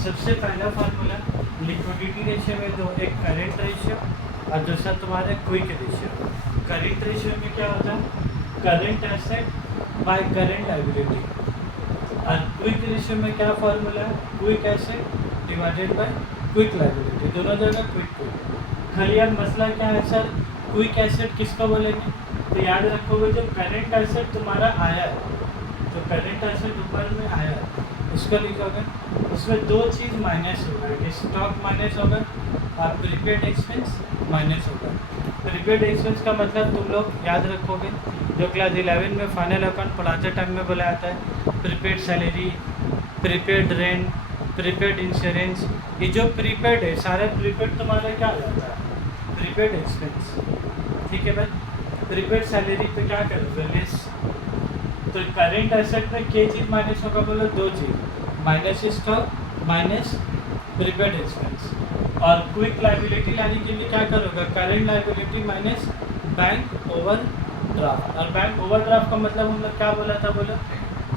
सबसे पहला formula liquidity ratio में दो, एक करेंट रेशियो और दूसरा तुम्हारा क्विक रेशियो। करेंट रेशियो में क्या होता है, current asset by current liability, और क्विक रेशियो में क्या फार्मूला है, quick asset divided by quick liability, दोनों जगह क्विक क्विक। खाली यार मसला क्या है सर, क्विक एसेट किसको बोलेंगे, तो याद रखोगे जो करेंट एसेट तुम्हारा आया है, जो करेंट एसेट ऊपर में आया है उसको लिखोगे, उसमें दो चीज़ माइनस होगा, कि स्टॉक माइनस होगा और प्रीपेड एक्सपेंस माइनस होगा। प्रीपेड एक्सपेंस का मतलब तुम लोग याद रखोगे, जो क्लास 11 में फाइनल अकाउंट पढ़ाते टाइम में बोला जाता है, prepaid salary, prepaid rent, prepaid insurance, ये जो प्रीपेड है सारे प्रीपेड तुम्हारा क्या हो जाता है, प्रीपेड एक्सपेंस। ठीक है भाई, प्रीपेड सैलरी पे क्या करोगे, लेस। तो करेंट एसेट में क्या चीज़ माइनस होगा, बोलो दो चीज़, minus stock minus prepaid expense. और क्विक लायबिलिटी लाने के लिए क्या करोगे, current liability minus bank overdraft. और बैंक ओवरड्राफ्ट का मतलब हम लोग क्या बोला था, बोलो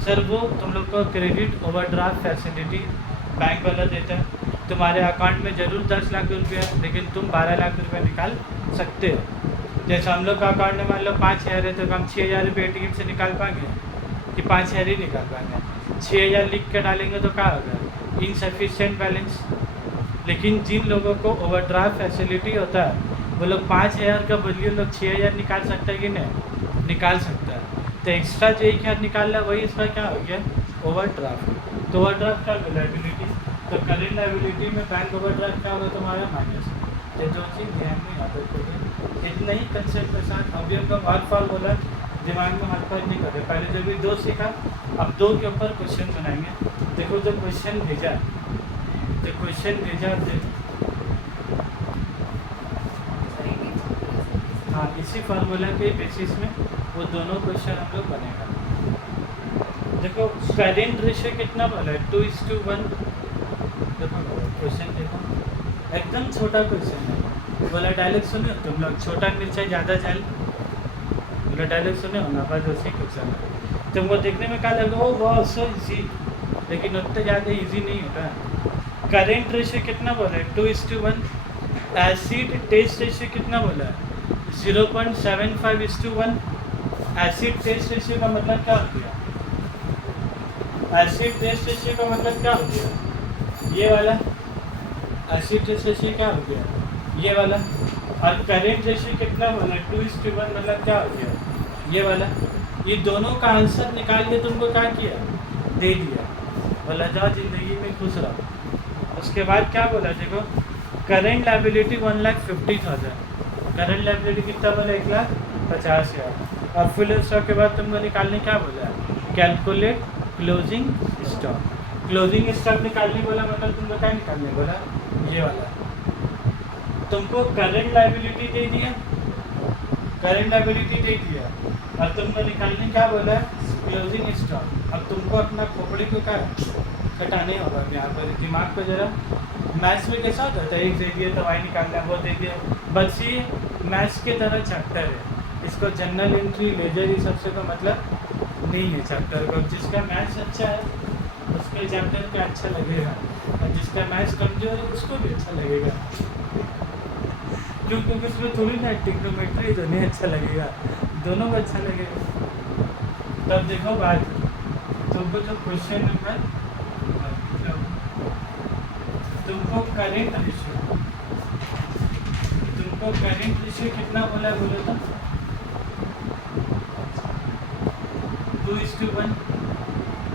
सर वो तुम लोग को क्रेडिट ओवरड्राफ्ट फैसिलिटी बैंक वाला देता है। तुम्हारे अकाउंट में ज़रूर 10 लाख रुपया है, लेकिन तुम 12 लाख रुपया निकाल सकते हो। जैसे हम लोग का अकाउंट में मान लो 5,000 है, तो हम 6,000 रुपये ATM से निकाल पाएंगे कि 5,000 ही निकाल पाएंगे। 6,000 लिख कर डालेंगे तो क्या होगा, इनसफिशिएंट बैलेंस। लेकिन जिन लोगों को ओवरड्राफ्ट फैसिलिटी होता है वो लोग 5,000 का बदले लोग 6,000 निकाल सकता है कि नहीं, निकाल सकता है। तो एक्स्ट्रा जो 1,000 निकाल रहा है वही इसका क्या हो गया, ओवरड्राफ्ट। तो ओवरड्राफ्ट क्या होगा, लायबिलिटी। तो करेंट लायबिलिटी में बैंक ओवरड्राफ्ट क्या होगा तुम्हारा, माइनस। ये दो चीज़ ध्यान में याद रखोगे, इतना ही कंसेप्ट के साथ। अभी हमको हर फॉल बोला, दिमाग में हाथ पास नहीं करते, पहले जब भी दो सीखा, अब दो के ऊपर क्वेश्चन बनाएंगे। देखो जो क्वेश्चन भेजा, जो क्वेश्चन भेजा देखो, हाँ इसी फार्मूला के बेसिस में वो दोनों क्वेश्चन हम लोग बनेगा। देखो करेंट रेशियो कितना बोला है, 2:1। देखो क्वेश्चन देखो, एकदम छोटा क्वेश्चन है। बोला डायलॉग सुने तुम लोग, छोटा मिर्चा ज़्यादा जल, बोला डायलॉग सुने हो ना, बस उसी क्वेश्चन है। तुमको देखने में क्या लगा, वो बहुत सो ईजी, लेकिन उतना ज़्यादा ईजी नहीं होता। करेंट रेशियो कितना बोला है, 2:1। एसिड टेस्ट रेशियो कितना बोला है, 0.75:1। एसिड टेस्ट रेशियो का मतलब क्या हो गया, एसिड टेस्ट रेशियो का मतलब क्या हो गया, ये वाला एसिड टेस्ट रेशियो क्या हो गया, ये वाला। और करेंट रेशियो कितना बोला, 2:1 मतलब क्या हो गया, ये वाला। ये दोनों का आंसर निकाल के तुमको क्या किया, दे दिया, बोला जाओ ज़िंदगी में खुश रहो। उसके बाद क्या बोला, देखो करेंट लायबिलिटी 1,50,000, करेंट लायबिलिटी कितना बोला, 1,50,000। और फुल स्टॉक के बाद तुमको निकालने क्या बोला, calculate closing stock. Closing stock निकालने बोला, मतलब तुमको क्या निकालने बोला, ये वाला। तुमको करंट लायबिलिटी दे दिया, करंट लायबिलिटी दे दिया, और तुमको निकालने क्या बोला, क्लोजिंग स्टॉक। अब तुमको अपना खोपड़ी को क्या कटाने होगा, यहाँ पर दिमाग को जरा। मैथ्स में कैसा होता है, एक दे दिया दवाई निकालना, वो दे दिया, बस ये मैथ्स के तरह चैप्टर है। इसको जनरल एंट्री लेजर ये सबसे का मतलब नहीं है चैप्टर को। जिसका मैथ्स अच्छा है उसके चैप्टर का अच्छा लगेगा, और जिसका मैथ्स कमजोर है उसको भी अच्छा लगेगा, क्योंकि उसमें थोड़ी ना टिक्नोमेट्री तो नहीं अच्छा लगेगा, दोनों को अच्छा लगेगा। तब देखो बात, तुमको जो क्वेश्चन नंबर, तुमको करेंट रेशियो, तुमको करेंट रेशियो कितना बोला, बोलो तो 2:1।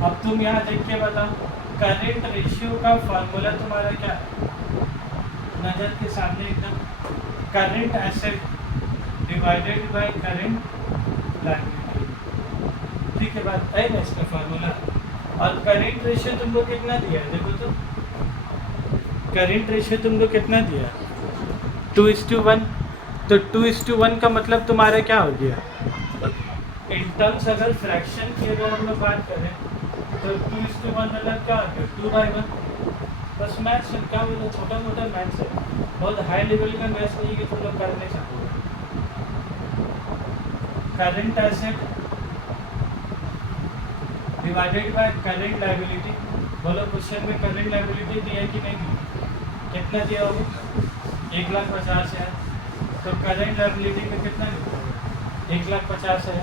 अब तुम यहाँ देख के बताओ, करेंट रेशियो का फार्मूला तुम्हारा क्या है, नज़र के सामने एकदम, current asset divided bye current liability. ठीक है बात है ना इसका फार्मूला। और करेंट रेशियो तुमको कितना दिया है, देखो तो करेंट रेशियो तुमको कितना दिया, 2:1। तो 2:1 का मतलब तुम्हारा क्या हो गया, इन टर्म्स अगर फ्रैक्शन की अगर हम लोग बात करें तो 2:1 मतलब क्या हो गया, 2/1। बस मैथ्स क्या बोलो, छोटा मोटा मैथ्स है, बहुत हाई लेवल का मैथ्स नहीं कि तुम लोग कर नहीं सकोगे। Current asset divided by current liability बोलो क्वेश्चन में करंट लायबिलिटी दी है कि नहीं दी? कितना दिया होगा? 1,50,000। तो करंट लायबिलिटी में कितना निकलेगा? 1,50,000।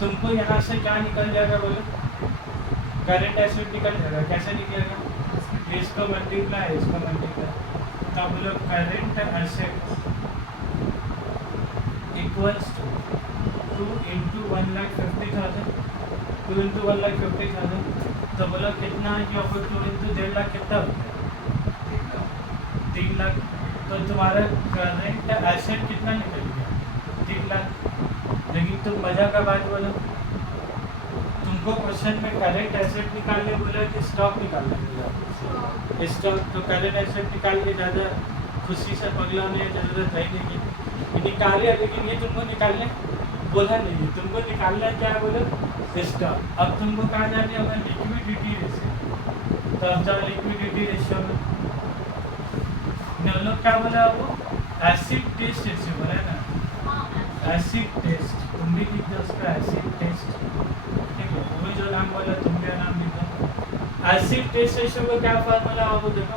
तुमको यहाँ से क्या निकल जाएगा बोलो? करंट एसेट निकल जाएगा। कैसे निकलेगा? इसको मल्टीप्लाई, इसको मल्टीप्लाई। तब बोलो current asset equals to 2 into 1,50,000। 2 into 1,50,000 तो बोलो कितना है कि 2 इंटू 1.5 लाख कितना होता है? 3 लाख। तो तुम्हारा करंट एसेट कितना निकल गया? 3 लाख। लेकिन तुम मजा का बात बोलो, तुमको क्वेश्चन में करंट एसेट निकालने बोला कि स्टॉक निकालने बोला? स्टॉक। तो करंट एसेट निकाल के ज़्यादा खुशी से पगला होने की जरूरत है नहीं। निकाले, लेकिन ये तुमको निकालने बोला नहीं, तुमको निकालना क्या बोलो? स्टॉक। अब तुमको कहाँ जाने होगा? Liquidity ratio. तो अब जाओ लिक्विडिटी रेशियो में। लोग क्या बोला? वो एसिड टेस्ट रेशियो बोला ना, एसिड टेस्ट। तुम भी लिख दो उसका एसिड टेस्ट, ठीक है? वही जो नाम बोला तुम भी नाम लिख दो। एसिड टेस्ट रेशियो का क्या फार्मूला होगा देखो?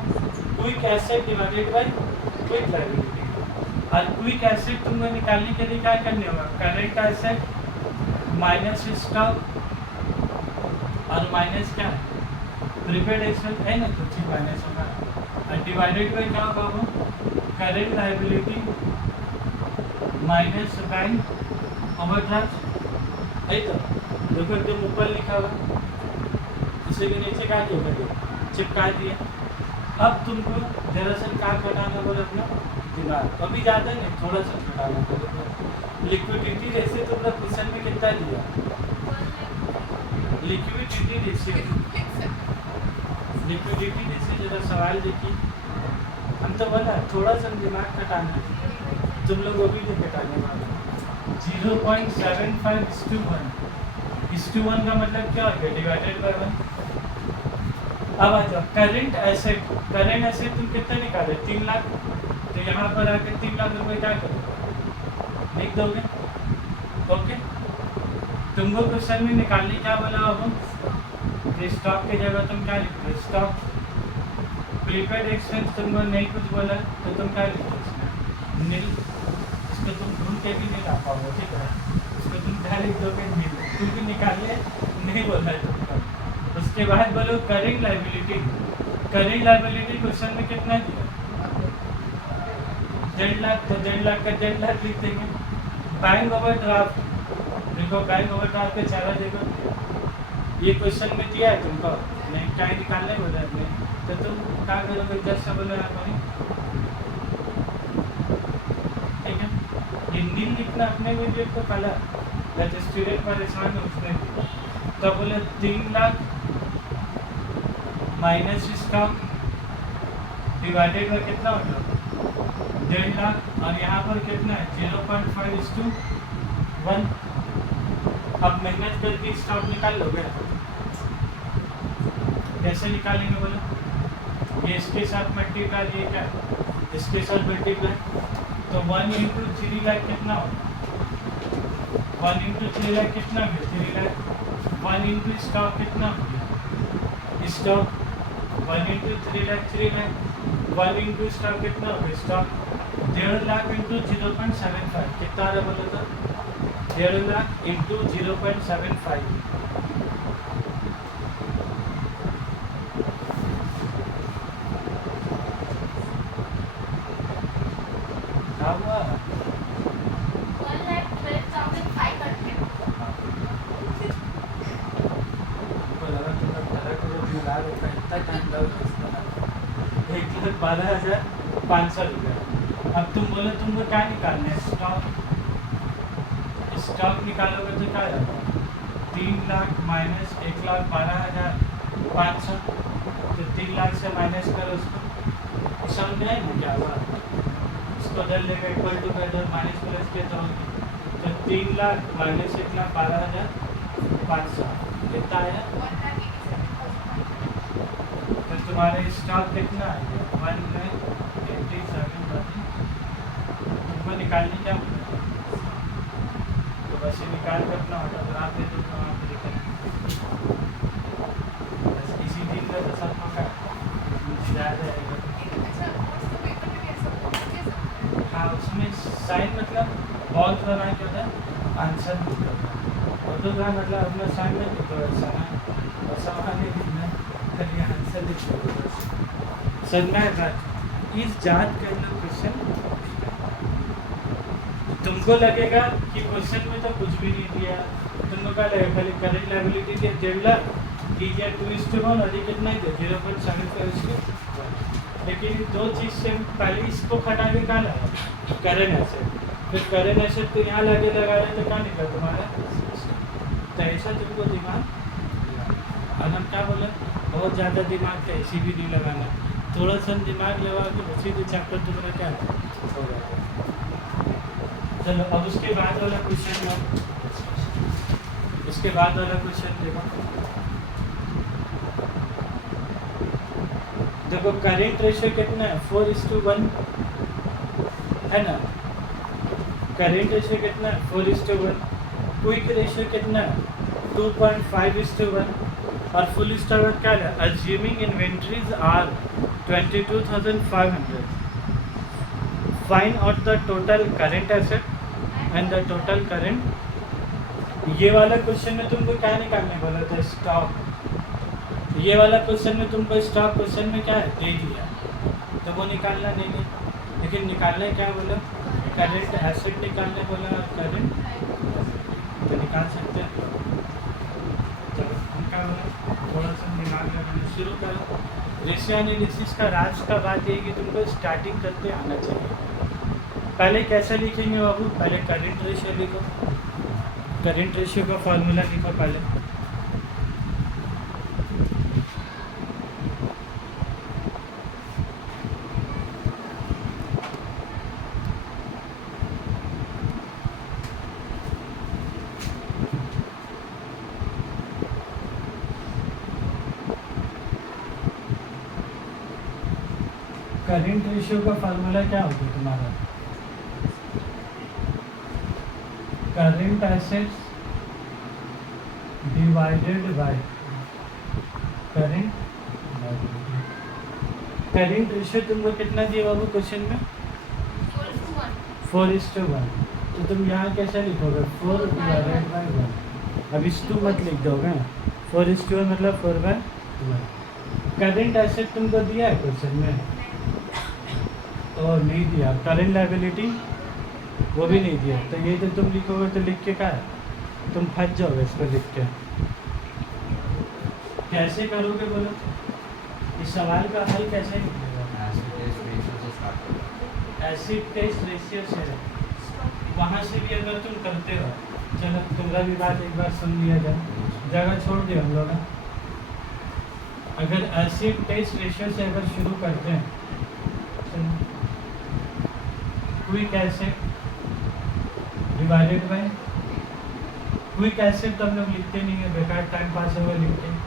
Quick asset divided by quick liability. और क्विक एसेट तुमको निकालने के लिए क्या करने होगा? करंट एसेट माइनस स्टॉक और माइनस क्या है? प्रीपेड एसेट है ना, कुछ ही माइनस होगा। और डिवाइडेड बाय क्या होगा? वो current liability minus bank overdraft है। तो देखो एकदम ऊपर लिखा हुआ, इसी के नीचे क्या किया? चिपका दिया। अब तुमको दरअसल क्या घटाना बोले? अपना दिमाग। अभी ज़्यादा नहीं, थोड़ा सा घटाना बोले। लिक्विडिटी जैसे तुमने क्वेश्चन में कितना दिया? Liquidity ratio. लिक्विडिटी रेशियो जरा सवाल देखिए। हम तो बोला थोड़ा सा दिमाग घटाना, तुम लोग वो भी नहीं घटाने वाले। 0.75:1 का मतलब क्या हो गया? Divided by 1। अब आ जाओ करंट एसेट। करंट एसेट तुम कितना निकाले? 3 लाख। तो यहाँ पर आकर 3 लाख रुपए क्या करोगे? लिख दोगे? ओके। तुमको क्वेश्चन में निकालने क्या बोला होगा? स्टॉक की जगह तुम क्या लिखते हो? स्टॉक। प्रीपेड एक्सपेंस तुमको नहीं कुछ बोला तो तुम क्या लिखते हो? नील। इसको तुम ढूंढ के भी नहीं ला पाओगे, ठीक है? इसको तुम क्या लिख दोगे? नील, क्योंकि निकालने नहीं बोला है तुमको। उसके बाद बोलो current liability. Current liability question में कितना दिया? 1.5 लाख। तो 1.5 लाख का 1.5 लाख लिख देंगे। बैंक ओवरड्राफ्ट देखो, बैंक ओवरड्राफ्ट का चारा देखो, ये क्वेश्चन में दिया है तुमको नहीं, क्या निकालने बोला है? तो तुम क्या करोगे? जस्ट से बोलो यहाँ पर, ठीक है? हिंदी लिखना अपने वीडियो को पहला जैसे स्टूडेंट परेशान है उसने दिया। तो बोले 3 लाख माइनस स्टॉक डिवाइडेड में कितना होगा? 1.5 लाख। और यहाँ पर कितना है? 0.5:1। अब मेहनत करके स्टॉक निकाल लोगे। कैसे निकालेंगे बोलो? ये इसके साथ मल्टीप्लाई, ये क्या इसके साथ मल्टीप्लाई। तो 1 इंटू 3 लाख कितना होगा? 1 इंटू 3 लाख कितना हो गया? 3 लाख। 1 इंटू स्टॉक कितना हो गया? Stock 1 into 3 lakh 3 lakh. 1 into stock कितना हो गया? स्टॉक 1.5 लाख इंटू 0.75 कितना आ रहा बोलो तो? 1.5 लाख इंटू 0.75। क्या हुआ? 1,12,500। इतना टाइम लगा? 1,12,500 रुपये। अब तुम बोलो तुमको क्या निकालना है? स्टॉक। स्टॉक निकालोगे तो क्या जाएगा? 3 लाख माइनस 1,12,500। तो 3 लाख से माइनस करो उसको, समझ में आएगा क्या हुआ? उसको डल लेगा इक्वल टू कर दो, माइनस प्लस के तो 3 लाख माइनस 1,12,500 कितना आया? तो तुम्हारे स्टॉक कितना आ गया? 1,87,000। तुमको निकालनी क्या होगा? तो बस ये निकाल कर अपना ऑर्डर आप दे दो, वहाँ पर बस इसी सीधी का दशात्मक याद है। अच्छा नोट्स तो पेपर में भी ऐसा होता है। हाँ उसमें साइन मतलब बहुत बड़ा क्या होता है आंसर लिखा होता है, ऑटोग्राफ मतलब अपना साइन में लिखो ऐसा नहीं लिखना खाली आंसर लिख दो बस। समझ में आया? इस जात का लोग क्वेश्चन तुमको लगेगा कि क्वेश्चन में तो कुछ भी नहीं दिया, तुमको क्या लगेगा खाली करंट लायबिलिटी के 1.5 लाख कीजिए 2:1 और ये कितना ही 0.75 लेकिन दो चीज़ से पहले इसको हटा के कहाँ लगा करंट एसेट, फिर करंट एसेट को यहाँ लाके लगा रहे तो क्या निकला तुम्हारा, तो ऐसा तुमको दिमाग और हम क्या बोले बहुत ज़्यादा दिमाग का ऐसी भी नहीं लगाना, थोड़ा सा दिमाग लगा के उसी भी चैप्टर तुम्हारा क्या हो जाएगा। चलो अब उसके बाद वाला क्वेश्चन लो, इसके बाद वाला क्वेश्चन देखो करेंट रेशियो कितना है 4:1 है ना, करेंट रेशियो कितना है 4:1, क्विक रेशियो कितना है 2.5:1 और फुल स्टॉक क्या है assuming inventories are 22,500 find out the total current asset and the total current. ये वाला क्वेश्चन में तुमको क्या निकालने बोला था स्टॉक, ये वाला क्वेश्चन में तुमको स्टॉक क्वेश्चन में क्या है दे दिया तो वो निकालना नहीं है, लेकिन निकालने क्या बोला करेंट एसेट निकालने बोला और करेंट तो निकाल सकते हैं। चलो हम क्या बोला थोड़ा सा दिमाग लगाना शुरू करो। रेशियो एनालिसिस का राज का बात है कि तुमको स्टार्टिंग करते आना चाहिए। पहले कैसे लिखेंगे बाबू, पहले करंट रेशियो लिखो, करंट रेशियो का फॉर्मूला लिखो पहले। करंट रेशियो का फार्मूला क्या होगा तुम्हारा, current assets divided by current liability. Current ratio तुमको कितना दिया बाबू क्वेश्चन में 4:1, तो तुम यहाँ कैसे लिखोगे 4/1, अब इस 2 मत लिख दोगे 4:1 मतलब 4/1। करंट एसेट तुमको दिया है क्वेश्चन में और नहीं दिया, करंट लायबिलिटी वो भी नहीं दिया, तो ये तो तुम लिखोगे तो लिख के क्या है तुम फंस जाओगे इसको लिख के। कैसे करोगे बोलो, इस सवाल का हल कैसे निकलेगा, एसिड टेस्ट रेशियो से वहाँ से भी अगर तुम करते हो, चलो तुम्हारा भी बात एक बार सुन लिया जाए, जगह छोड़ दिया हम लोग। अगर एसिड टेस्ट रेशियो से अगर शुरू करते हैं, quick acid divided by quick acid तो हम लोग लिखते नहीं है, बेकार टाइम पास होगा लिखते हैं,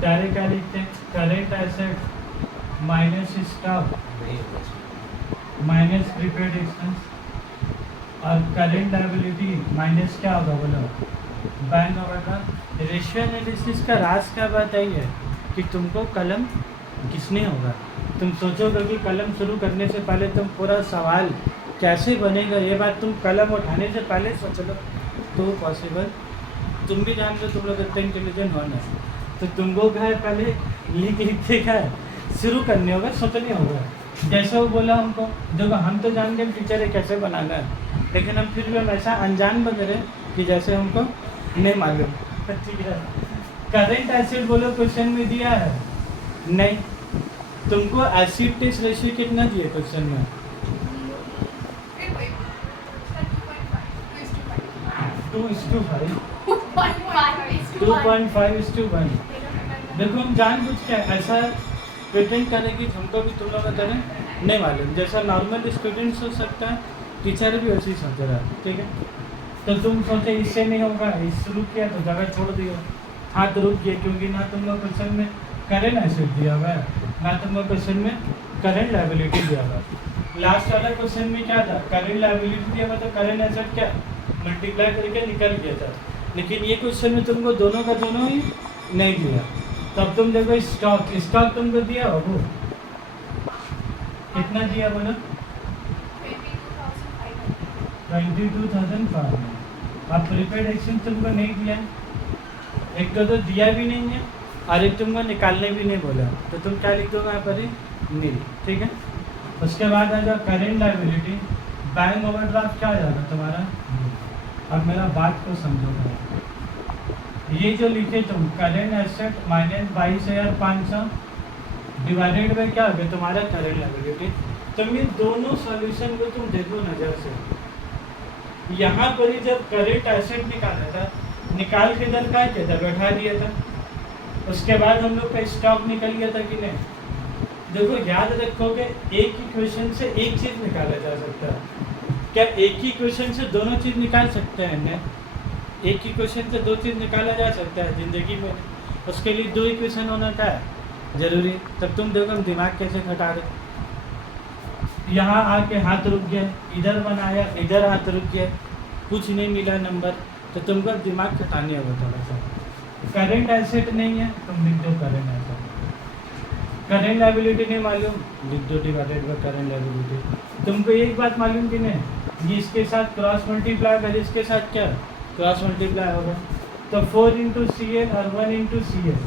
डायरेक्ट क्या लिखते हैं current acid minus stock minus prepaid expense और करेंट लायबिलिटी माइनस क्या होगा बोलो बैंक ओवरड्राफ्ट। रेशियो एनालिसिस का राज क्या बात है है कि तुमको कलम किसने होगा, तुम सोचोगे कि कलम शुरू करने से पहले तुम पूरा सवाल कैसे बनेगा ये बात तुम कलम उठाने से पहले सोच लो तो पॉसिबल। तुम भी जान लो तुम लोग इतना इंटेलिजेंट होना है, तो तुमको क्या है पहले लिखते क्या है शुरू करने होगा, सोचने होगा। जैसे वो बोला हमको, देखो हम तो जानते हैं टीचर है कैसे बनाना है, लेकिन हम फिर भी हम ऐसा अनजान बन रहे कि जैसे हमको नहीं मालूम। ठीक है, करेंट एसिड बोलो क्वेश्चन में दिया है नहीं, तुमको एसिड टेस्ट रेशियो कितना दिया क्वेश्चन में 2:5:1। देखो हम जान कुछ क्या ऐसा प्रिटेंड करें कि हमको भी तुम लोग करें नहीं मालूम, जैसा नॉर्मल स्टूडेंट सोच सकता है टीचर भी वैसे ही सोच रहा है। ठीक है, तो तुम सोचे इससे नहीं होगा, इस रुक किया तो जगह छोड़ दियो, हाथ रुक गए, क्योंकि ना तुम लोग क्वेश्चन में करेंट एसिड दिया हुआ है ना तुम लोग क्वेश्चन में करेंट लायबिलिटी दिया हुआ है। लास्ट वाला क्वेश्चन में क्या था करेंट लायबिलिटी दिया हुआ, तो करेंट एसेट क्या मल्टीप्लाई करके निकल गया था, लेकिन ये क्वेश्चन में तुमको दोनों का दोनों ही नहीं दिया, तब तुम देखो स्टॉक तुमको दिया हो वो कितना दिया बोलो 22,500। अब प्रीपेड एक्सचेंज तुमको नहीं दिया, एक तो दिया भी नहीं है और एक तुमको निकालने भी नहीं बोला, तो तुम क्या लिख दोगे यहाँ पर नील, ठीक है। उसके बाद आ जाओ करेंट लायबिलिटी, बैंक ओवरड्राफ्ट क्या आ जाएगा तुम्हारा। अब मेरा बात को समझो, ये जो लिखे तुम current asset minus 22,500 divided by क्या हो गया तुम्हारा करेंट लायबिलिटी। तुम ये दोनों सॉल्यूशन को तुम देखो नज़र से, यहाँ पर ही जब करेंट एसेट निकाला था, निकाल के इधर क्या किया था, बैठा दिया था। उसके बाद हम लोग का स्टॉक निकल गया था कि नहीं। देखो याद रखोगे, एक ही क्वेश्चन से एक चीज़ निकाला जा सकता है। क्या एक ही क्वेश्चन से दोनों चीज़ निकाल सकते हैं ना। एक ही क्वेश्चन से दो चीज़ निकाला जा सकता है ज़िंदगी में, उसके लिए दो ही क्वेश्चन होना क्या है ज़रूरी। तब तुम देखो हम दिमाग कैसे खटा रहे। यहाँ आके हाथ रुक गया, इधर बनाया इधर हाथ रुक गया, कुछ नहीं मिला नंबर, तो तुमको दिमाग खटानी होगा थोड़ा सा। करेंट एसेट नहीं है, तुम लिख दो करेंट एसेट। करेंट लायबिलिटी नहीं मालूम, लिख दो डिवाइडेड बाय करेंट लायबिलिटी। तुमको एक बात मालूम कि नहीं, ये इसके साथ क्रॉस मल्टीप्लाई कर, इसके साथ क्या क्रॉस मल्टीप्लाई होगा, तो 4 इंटू सी एल और 1 into C L.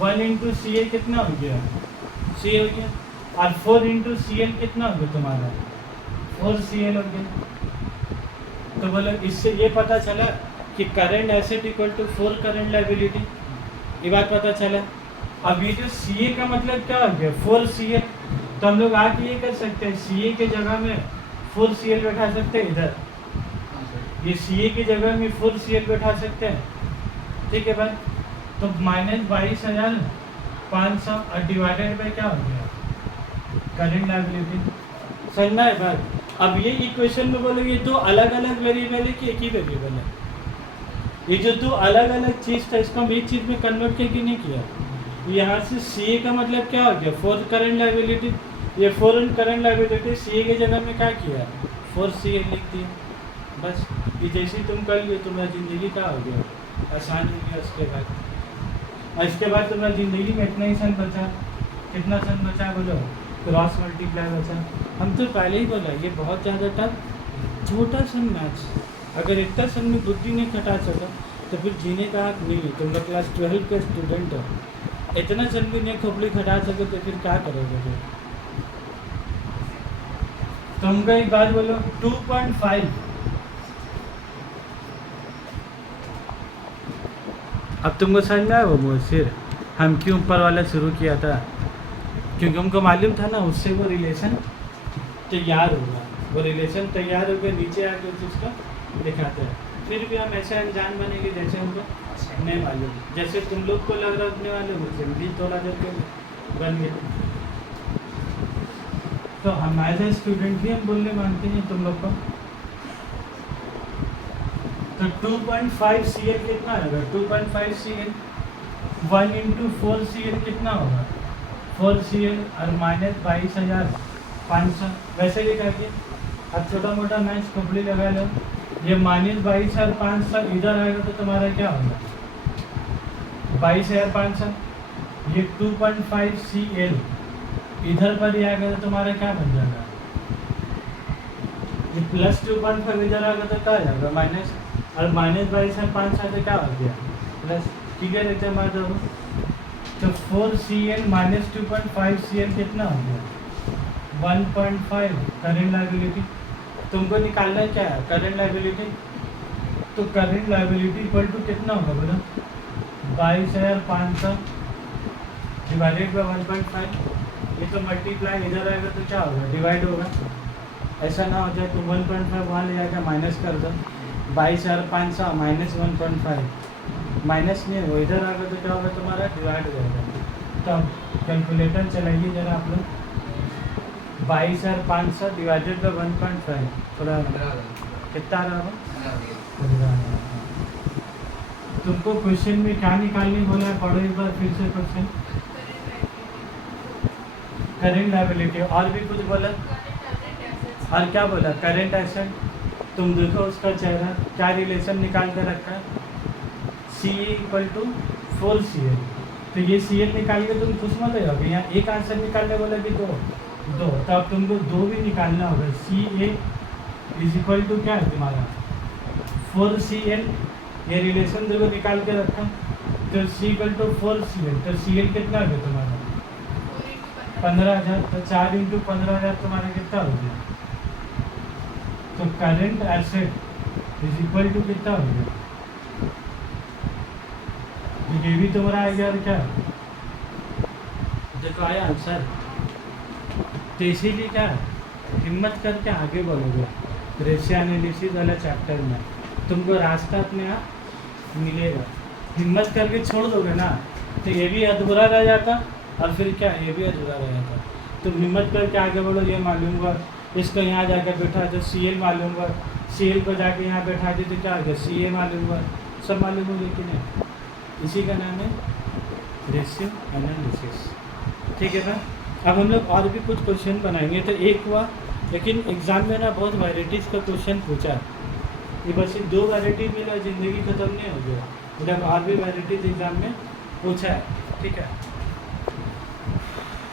1 into C L कितना हो गया, सी हो गया, और 4 इंटू सी एल कितना हो गया तुम्हारा, 4 सी एल हो गया। तो बोलो इससे ये पता चला कि current asset equal to 4 current liability, ये बात पता चला। अब ये जो सी ए का मतलब क्या हो गया, 4 सी एल। तो हम लोग आके ये कर सकते हैं, सी ए के जगह में 4 सी एल बैठा सकते हैं इधर, ये सी ए की जगह में 4 सी एल बैठा सकते हैं, ठीक है भाई। तो माइनस 22,500 और डिवाइडेड बाय क्या हो गया करेंट लायबिलिटी। समझ में है बात। अब ये इक्वेशन में बोलोगे दो अलग अलग वेरिएबल है कि एक ही वेरिएबल है। ये जो दो अलग अलग चीज़ था इसको हम एक चीज़ में कन्वर्ट किया कि नहीं किया। यहाँ से सी ए का मतलब क्या हो गया, 4 करेंट लायबिलिटी, ये 4 करेंट लायबिलिटी सी ए के जगह में क्या किया 4 सी ए लिख दिया, बस। ये जैसे ही तुम कर लिए तुम्हारा ज़िंदगी क्या हो गया, आसान हो गया। उसके बाद तुम्हारा ज़िंदगी में इतना ही सन बचा, कितना सन बचा बोलो, क्रॉस मल्टीप्लाई बचा। हम तो पहले ही बोला ये बहुत ज़्यादा टफ छोटा सन मैथ्स, अगर इतना सन में बुद्धि नहीं खटा सका तो फिर जीने का हक नहीं है। तुम लोग क्लास 12 के स्टूडेंट हो, इतना सन भी नहीं खोपड़ी खटा सके तो फिर क्या करोगे फिर। तुमको एक बात बोलो 2.5, अब तुमको समझ में आया वो मुझसे हम क्यों ऊपर वाला शुरू किया था, क्योंकि हमको मालूम था ना उससे वो रिलेशन तैयार होगा, वो रिलेशन तैयार होकर नीचे आके उस चीज़ का दिखाते हैं। फिर भी हम ऐसे अनजान बनेंगे जैसे हमको नहीं मालूम, जैसे तुम लोग को लग रहा उतने वाले मुझसे भी थोड़ा देर के बन गए। तो हम एज ए स्टूडेंट भी हम बोलने मानते हैं तुम लोग को। तो 2.5 सी एल कितना होगा, 2.5 C L 1 into 4 C L कितना होगा 4 सी एल और माइनस 22,500 वैसे लिखा के। अब छोटा मोटा मैथ्स खोपड़ी लगा लो, ये माइनस 22,500 इधर आएगा तो तुम्हारा क्या होगा 22,500, ये 2.5 सी एल इधर पर ही आएगा तो तुम्हारा क्या बन जाएगा, ये प्लस 2.5 इधर आएगा तो क्या आ जाएगा माइनस, और माइनस 22,500 तो क्या हो गया प्लस, ठीक है रहते हमारे दोनों। तो 4 C L minus 2.5 C L कितना हो गया 1.5 करेंट लायबिलिटी। तुमको निकालना क्या है करेंट लायबिलिटी, तो करेंट लायबिलिटी इक्वल टू कितना होगा बोलो 22,500 डिवाइडेड बाय 1.5, ये तो मल्टीप्लाई इधर आएगा तो क्या होगा डिवाइड होगा। ऐसा ना हो जाए तो 1.5 वहाँ ले जाकर माइनस कर दो, 22,500 माइनस 1.5 माइनस नहीं हो इधर आएगा तो क्या होगा तुम्हारा डिवाइड हो जाएगा। तो अब कैलकुलेटर चलाइए जरा आप लोग, 22,500 डिवाइडेड बाय 1.5 थोड़ा कितना आ रहा है। तुमको क्वेश्चन में क्या निकालने बोला है, पढ़ो एक बार फिर से क्वेश्चन। करेंट लायबिलिटी और भी कुछ बोला, और क्या बोला करेंट एसेट। तुम देखो उसका चेहरा क्या रिलेशन निकाल कर रखा है, सी ए इक्वल टू 4 सी एल, तो ये सी एल निकाल के तुम खुश मत हो यहाँ एक आंसर निकालने बोला कि दो तो अब तुमको दो भी निकालना होगा। सी ए इज इक्वल टू क्या है तुम्हारा 4Cl, ये रिलेशन देखो निकाल के रखा। तो C इक्वल टू 4Cl, तो Cl कितना हो गया तुम्हारा 15,000। तो 4 इंटू 15,000 तुम्हारा कितना हो गया। तो current asset is equal to कितना हो गया, ये भी तुम्हारा आ गया। और क्या देखो आया आंसर। तो इसीलिए क्या हिम्मत करके आगे बढ़ोगे रेशियो एनालिसिस वाला चैप्टर में, तुमको रास्ता अपने आप मिलेगा। हिम्मत करके छोड़ दोगे ना तो ये भी अधूरा रह जाता और फिर क्या ये भी अधूरा रह जाता। तुम हिम्मत करके आगे बढ़ो, ये मालूम हुआ इसको यहाँ जाकर बैठा तो CL मालूम हुआ, CL को जाके यहाँ बैठा दी तो क्या हो गया CA मालूम हुआ, सब मालूम हो गया कि नहीं। इसी का नाम है रेशियो एनालिसिस। ठीक है ना। अब हम लोग और भी कुछ क्वेश्चन बनाएंगे। तो एक हुआ, लेकिन एग्ज़ाम में ना बहुत वैराइटीज़ का क्वेश्चन पूछा। ये बस ये 2 वैरायटी मिला, ज़िंदगी ख़त्म नहीं हो गया, मतलब और भी वैराइटीज़ एग्ज़ाम में पूछा है। ठीक है।